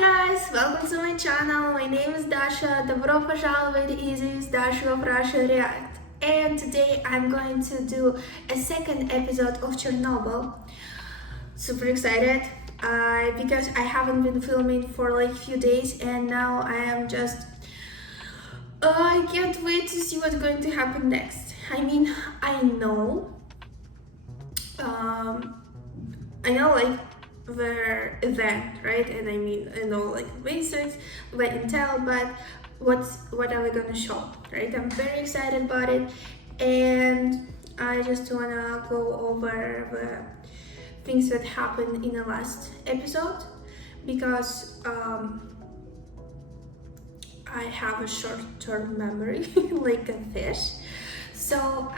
guys, welcome to my channel. My name is Dasha. Добро пожаловать, is Dasha of Russia React. And today I'm going to do a second episode of Chernobyl. Super excited because I haven't been filming for like a few days and now I am just I can't wait to see what's going to happen next. I mean, I know like the event, right? And I mean, I know like basics, the intel, but what are we gonna show, right? I'm very excited about it, and I just wanna go over the things that happened in the last episode because I have a short-term memory like a fish. So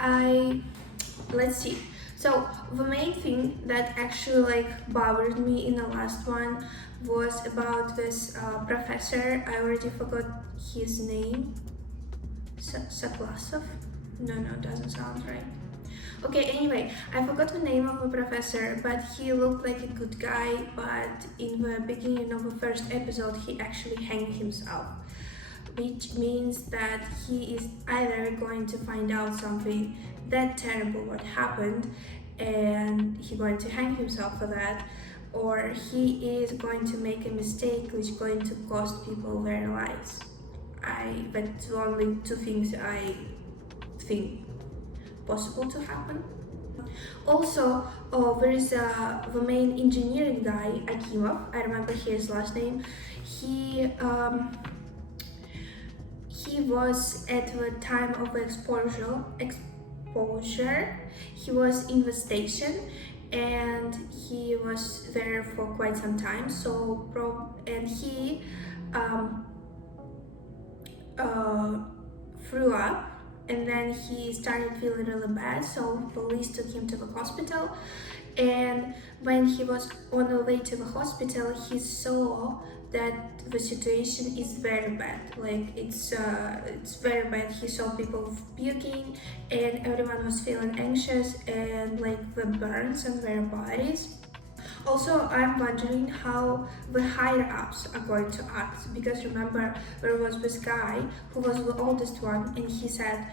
let's see. So the main thing that actually like bothered me in the last one was about this professor. I already forgot his name. Saklasov? No, doesn't sound right. Okay, anyway, I forgot the name of the professor, but he looked like a good guy, but in the beginning of the first episode, he actually hanged himself, which means that he is either going to find out something that terrible what happened and he's going to hang himself for that, or he is going to make a mistake which is going to cost people their lives. That's only two things I think possible to happen. Also, there is the main engineering guy, Akimov, I remember his last name. He was at the time of the exposure, he was in the station and he was there for quite some time. And he threw up and then he started feeling really bad, so police took him to the hospital. And when he was on the way to the hospital, he saw that the situation is very bad. Like it's very bad. He saw people puking and everyone was feeling anxious and like the burns on their bodies. Also, I'm wondering how the higher-ups are going to act, because remember there was this guy who was the oldest one and he said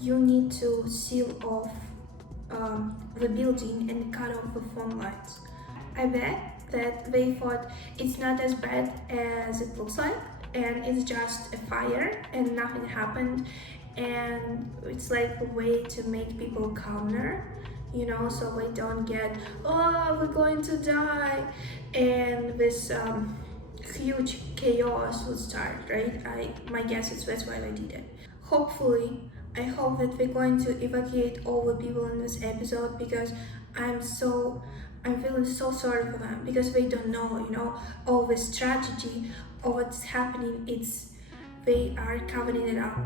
you need to seal off the building and cut off the phone lines. I bet that they thought it's not as bad as it looks like and it's just a fire and nothing happened, and it's like a way to make people calmer, you know, so they don't get, oh, we're going to die, and this huge chaos will start, right? My guess is that's why they did it. Hopefully, I hope that we're going to evacuate all the people in this episode, because I'm feeling so sorry for them, because they don't know, you know, all this tragedy or what's happening. They are covering it up,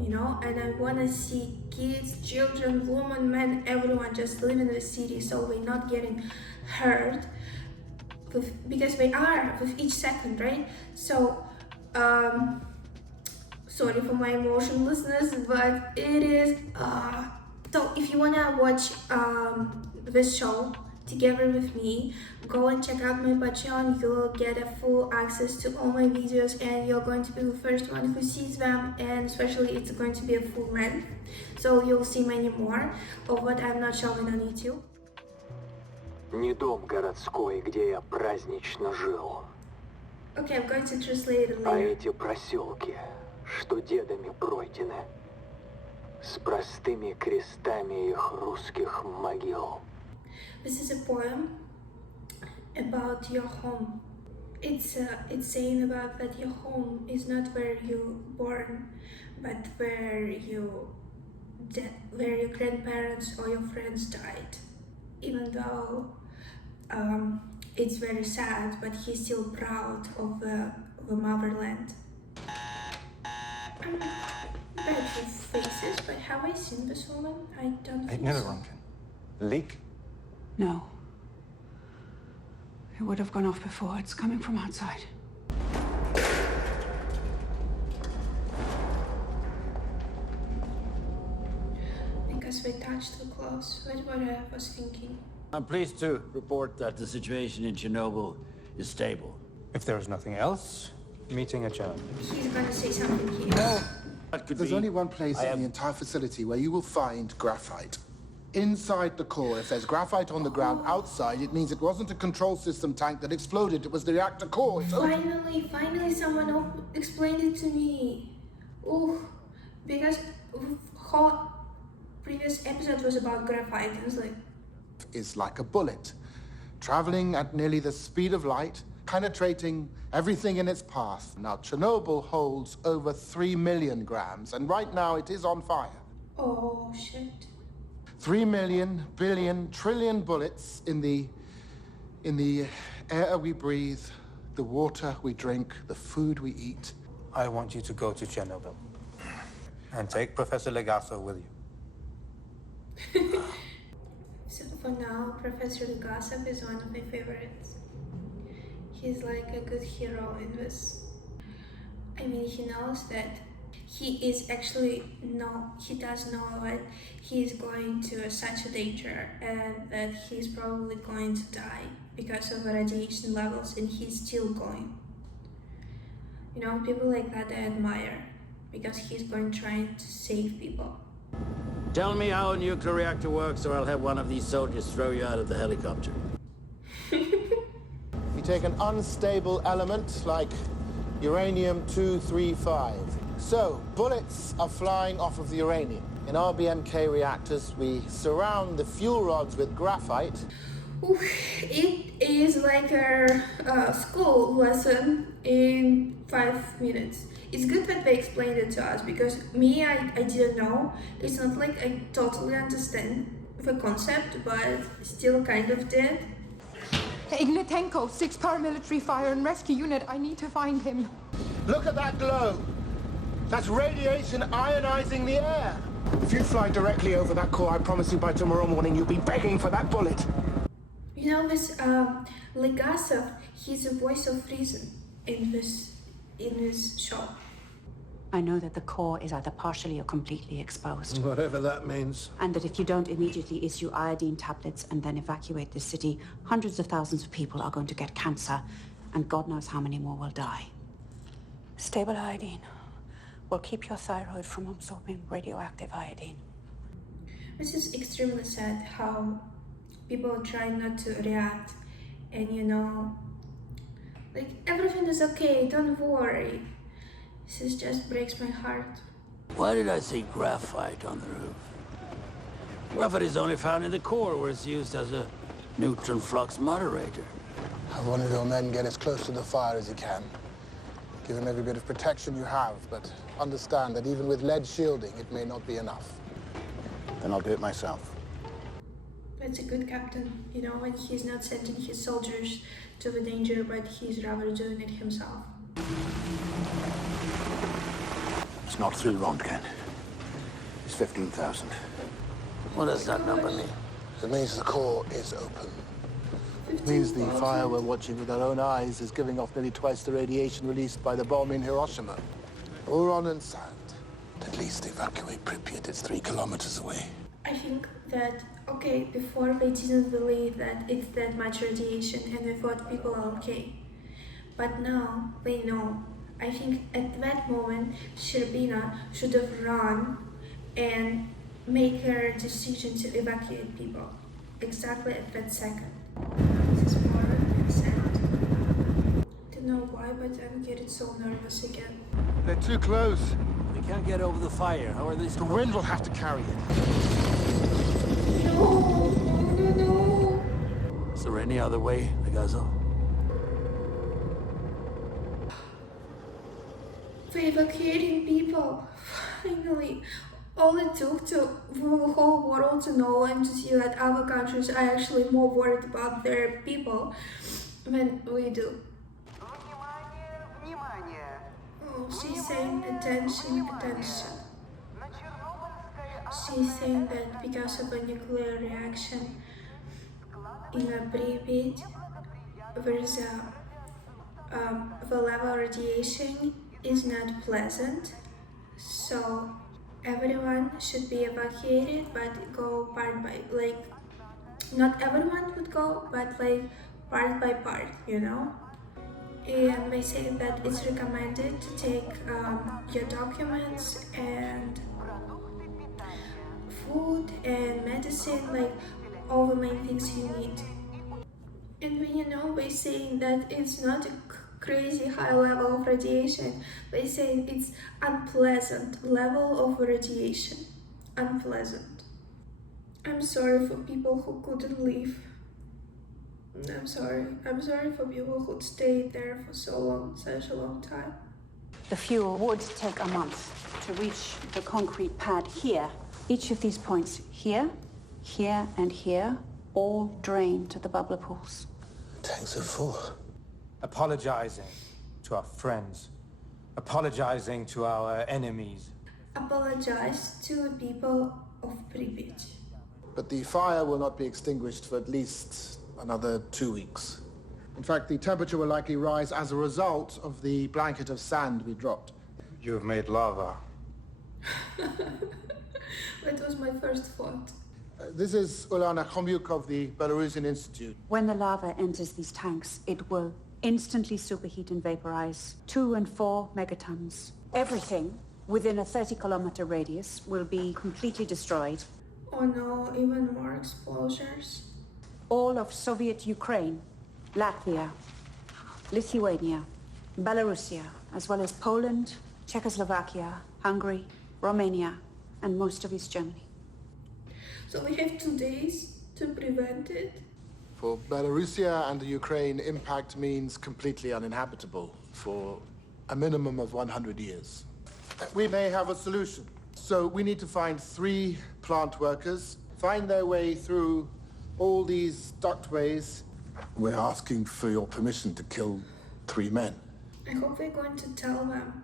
you know, and I want to see kids, children, women, men, everyone just living in the city so they're not getting hurt because they are with each second, right? So sorry for my emotionlessness, but it is so if you want to watch this show together with me, go and check out my Patreon. You'll get a full access to all my videos and you're going to be the first one who sees them, and especially it's going to be a full length, so you'll see many more of what I'm not showing on YouTube. Не дом городской, где я празднично жил, Okay, I'm going to translate it а later. эти проселки, что дедами пройдены, с простыми крестами их русских могил. This is a poem about your home. It's saying about that your home is not where you born, but where your grandparents or your friends died. Even though it's very sad, but he's still proud of the motherland. I'm bad with faces, but have I seen this woman? I don't think Never so. wrong. Leak? No. It would have gone off before. It's coming from outside. Because we touched too close. That's what I was thinking. I'm pleased to report that the situation in Chernobyl is stable. If there is nothing else, meeting adjourned. He's gonna say something here. No. There's be. only one place in the entire facility where you will find graphite. Inside the core. If there's graphite on the ground outside, it means it wasn't a control system tank that exploded. It was the reactor core. It's open. Finally someone explained it to me. Oh, because whole previous episode was about graphite. I was like, Is like a bullet, traveling at nearly the speed of light, penetrating everything in its path. Now, Chernobyl holds over 3 million grams, and right now it is on fire. oh shit. 3 million, billion, trillion bullets in the air we breathe, the water we drink, the food we eat. I want you to go to Chernobyl and take Professor Legasso with you. So for now, Professor Legasov is one of my favorites. He's like a good hero in this. I mean, he knows that he is actually he does know that he is going to such a danger and that he's probably going to die because of the radiation levels, and he's still going. You know, people like that I admire because he's going trying to save people. Tell me how a nuclear reactor works, or I'll have one of these soldiers throw you out of the helicopter. You take an unstable element like uranium-235. So, bullets are flying off of the uranium. In RBMK reactors, we surround the fuel rods with graphite. Oof, it is like a school lesson in 5 minutes. It's good that they explained it to us because I didn't know. It's not like I totally understand the concept, but still kind of did. Ignatenko, 6th Paramilitary Fire and Rescue Unit. I need to find him. Look at that glow! That's radiation ionizing the air! If you fly directly over that core, I promise you by tomorrow morning you'll be begging for that bullet. You know, this Legasov, he's the voice of reason in this show. I know that the core is either partially or completely exposed. Whatever that means. And that if you don't immediately issue iodine tablets and then evacuate the city, hundreds of thousands of people are going to get cancer, and God knows how many more will die. Stable iodine will keep your thyroid from absorbing radioactive iodine. This is extremely sad how people try not to react, and you know, like everything is okay, don't worry. This just breaks my heart. Why did I see graphite on the roof? Graphite is only found in the core, where it's used as a neutron flux moderator. Have one of your men get as close to the fire as you can. Give him every bit of protection you have, but understand that even with lead shielding, it may not be enough. Then I'll do it myself. That's a good captain, you know, when he's not sending his soldiers to the danger, but he's rather doing it himself. It's not 3 Röntgen. It's 15,000. What does that number mean? It means the core is open. It means the fire we're watching with our own eyes is giving off nearly twice the radiation released by the bomb in Hiroshima. Boron and sand. At least evacuate Pripyat. It's 3 kilometers away. I think that, okay, before they didn't believe that it's that much radiation and they thought people are okay. But now they know. I think at that moment, Sherbina should have run and make her decision to evacuate people. Exactly at that second. This is boron and sand. Don't know why, but I'm getting so nervous again. They're too close. They can't get over the fire. How are they The supposed wind will have to carry it. No. Is there any other way, Legazo? We're evacuating people. Finally. All it took to for the whole world to know and to see that other countries are actually more worried about their people than we do. Oh, she's saying attention, attention. She's saying that because of a nuclear reaction in Pripyat, there's the level of radiation is not pleasant, so everyone should be evacuated, but go part by, like, not everyone would go, but like part by part, you know? and they say that it's recommended to take your documents and food and medicine, like all the main things you need. And when they're saying that it's not a crazy high level of radiation, they say it's unpleasant level of radiation. Unpleasant. I'm sorry for people who couldn't leave. I'm sorry. I'm sorry for people who stayed there for so long, such a long time. The fuel would take a month to reach the concrete pad here. Each of these points, here, here, and here, all drain to the bubbler pools. Tanks are full. Apologizing to our friends. Apologizing to our enemies. Apologize to the people of Pripyat. But the fire will not be extinguished for at least another 2 weeks. In fact, the temperature will likely rise as a result of the blanket of sand we dropped. You have made lava. That was my first thought. This is Ulana Khomyuk of the Belarusian Institute. When the lava enters these tanks, it will instantly superheat and vaporize 2 and 4 megatons. Everything within a 30-kilometer radius will be completely destroyed. Oh no, even more explosions. All of Soviet Ukraine, Latvia, Lithuania, Belarusia, as well as Poland, Czechoslovakia, Hungary, Romania, and most of East Germany. So we have 2 days to prevent it. For Belarusia and the Ukraine, impact means completely uninhabitable for a minimum of 100 years. We may have a solution. So we need to find 3 plant workers, find their way through all these ductways. We're asking for your permission to kill 3 men. I hope they're going to tell them,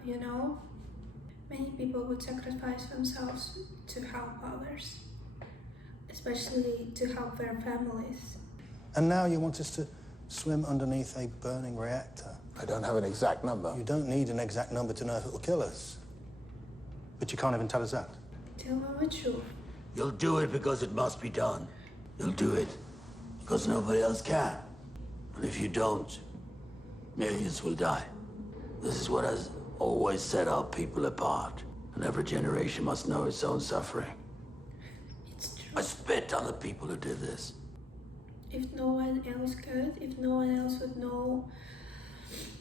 Many people would sacrifice themselves to help others, especially to help their families. And now you want us to swim underneath a burning reactor? I don't have an exact number. You don't need an exact number to know if it will kill us. But you can't even tell us that. Tell them the truth. You'll do it because it must be done. You'll do it because nobody else can. And if you don't, millions will die. This is what has always set our people apart. And every generation must know its own suffering. It's true. I spit on the people who did this. If no one else could, if no one else would know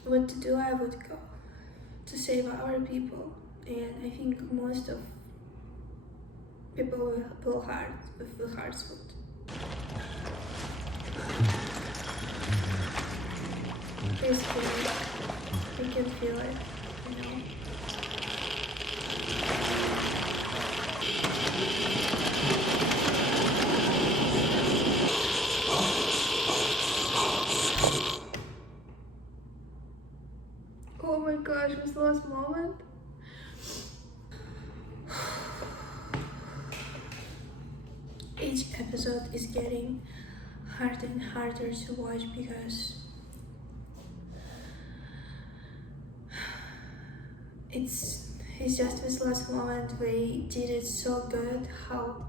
what to do, I would go to save our people. And I think most of people with hearts would. It's scary. We can feel it, Oh my gosh, this last moment. Each episode is getting harder and harder to watch because it's just this last moment. They did it so good, how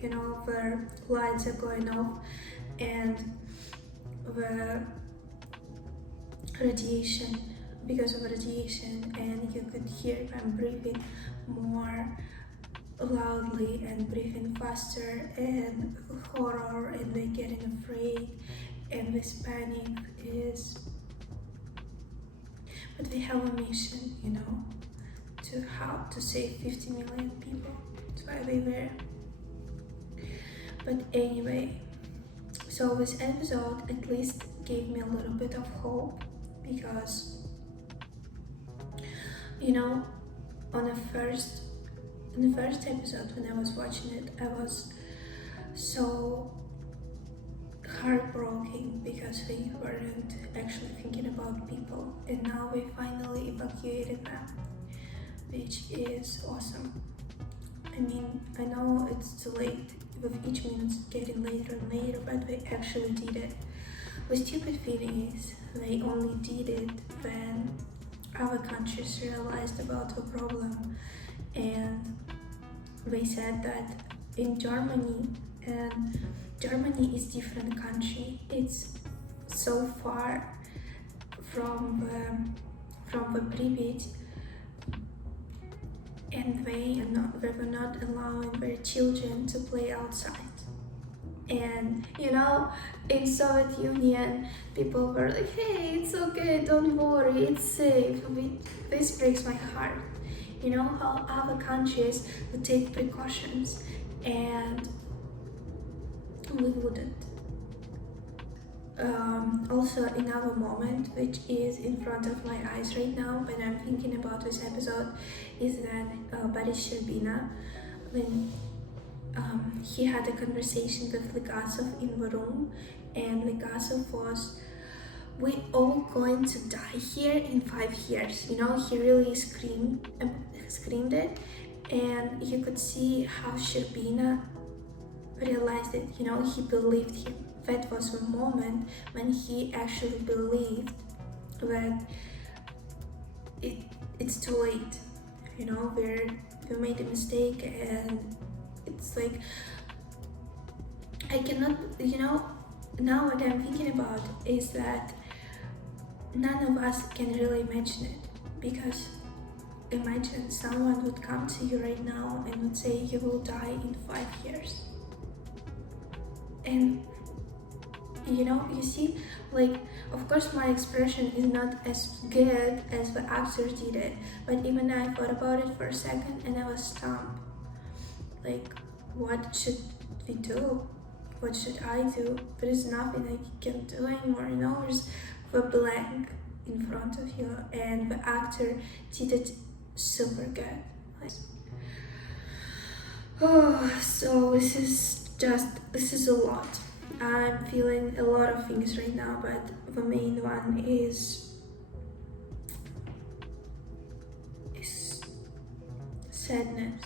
the lights are going off and the radiation, because of radiation, and you could hear them breathing more loudly and breathing faster, and horror, and they're getting afraid, and this panic is, but they have a mission, to help to save 50 million people. That's why they're there. But anyway, so this episode at least gave me a little bit of hope, because on the first episode when I was watching it, I was so heartbroken because they weren't actually thinking about people, and now we finally evacuated them, which is awesome. I mean, I know it's too late, with each minute getting later and later, but they actually did it. The stupid thing is, they only did it when other countries realized about the problem, and they said that in Germany, and Germany is different country, it's so far from the Pripyat, and they were not allowing their children to play outside. And you know, in Soviet Union, people were like, "Hey, it's okay, don't worry, it's safe." This breaks my heart. You know how other countries would take precautions, and we wouldn't. Also, another moment which is in front of my eyes right now when I'm thinking about this episode is that Boris Sherbina, when he had a conversation with Legasov in the room, and Legasov was, "We all going to die here in 5 years." You know, he really screamed it, and you could see how Sherbina realized it. You know, he believed him. That was the moment when he actually believed that it's too late. You know, we made a mistake, and it's like, I cannot, you know, now what I'm thinking about is that none of us can really imagine it, because imagine someone would come to you right now and would say you will die in 5 years. And you know, you see, like, of course my expression is not as good as the actor did it, but even I thought about it for a second and I was stumped. Like, what should we do? What should I do? There is nothing I can do anymore, you know, there's the blank in front of you, and the actor did it super good. Like, oh, so this is a lot. I'm feeling a lot of things right now, but the main one is sadness.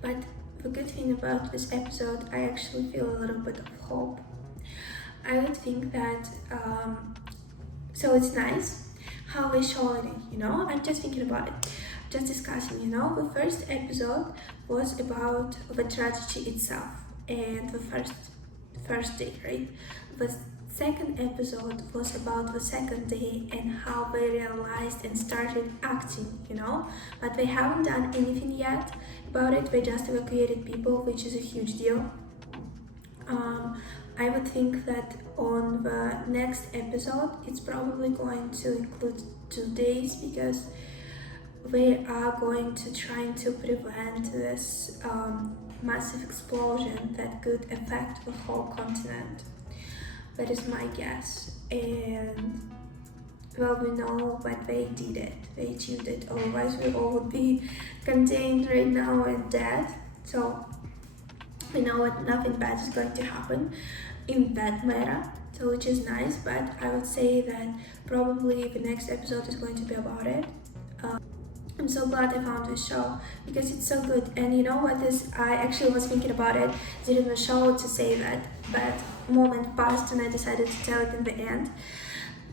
But the good thing about this episode, I actually feel a little bit of hope. I would think that, so it's nice how they show it, you know, I'm just thinking about it, just discussing, you know, the first episode was about the tragedy itself and the first day, right? The second episode was about the second day and how they realized and started acting, you know, but they haven't done anything yet about it. They just evacuated people, which is a huge deal. I would think that on the next episode it's probably going to include 2 days, because they are going to try to prevent this massive explosion that could affect the whole continent. That is my guess. And well, we know that they did it, they achieved it, otherwise we all would be contained right now and dead. So we know that nothing bad is going to happen in that matter, so which is nice. But I would say that probably the next episode is going to be about it. I'm so glad I found this show because it's so good. And you know what is, I actually was thinking about it during the show to say that, but moment passed and I decided to tell it in the end.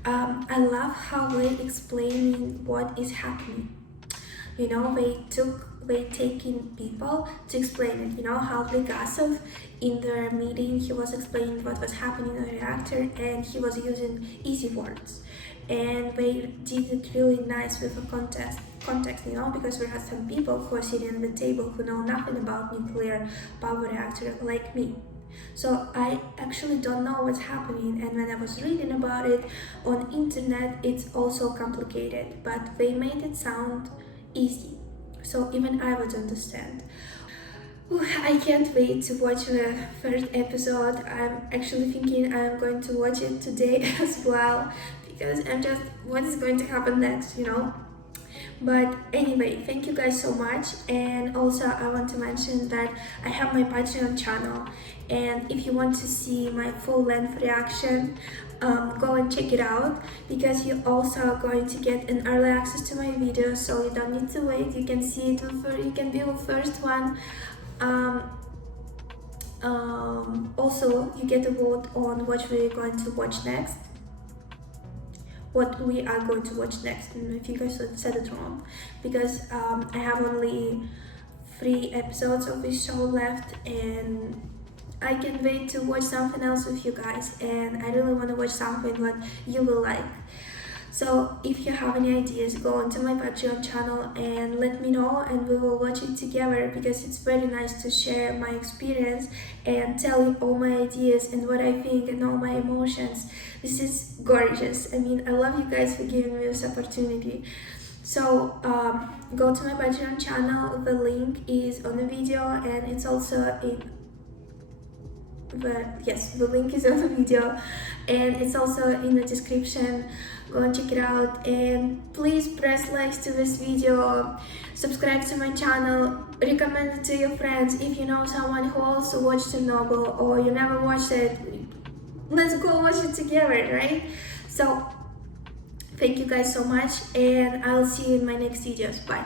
I love how they explaining what is happening. You know, they taking people to explain it. You know how Legasov in their meeting, he was explaining what was happening in the reactor and he was using easy words. And they did it really nice with the context, you know, because there are some people who are sitting at the table who know nothing about nuclear power reactor like me. So I actually don't know what's happening, and when I was reading about it on internet, it's also complicated, but they made it sound easy, so even I would understand. I can't wait to watch the first episode. I'm actually thinking I'm going to watch it today as well, because I'm just, what is going to happen next, you know? But anyway, thank you guys so much. And also I want to mention that I have my Patreon channel, and if you want to see my full-length reaction, go and check it out, because you also are going to get an early access to my videos, so you don't need to wait. You can see it, you can be the first one. Also, you get a vote on what we're going to watch next. What we are going to watch next, and I think I said it wrong, because I have only 3 episodes of this show left, and I can't wait to watch something else with you guys, and I really want to watch something what you will like. So if you have any ideas, go onto my Patreon channel and let me know, and we will watch it together, because it's very nice to share my experience and tell you all my ideas and what I think and all my emotions. This is gorgeous. I mean, I love you guys for giving me this opportunity. So go to my Patreon channel, the link is on the video, and it's also in the link is on the video, and it's also in the description. Go and check it out, and please press likes to this video, subscribe to my channel, recommend it to your friends. If you know someone who also watched Chernobyl, or you never watched it, let's go watch it together, right? So thank you guys so much, and I'll see you in my next videos. Bye.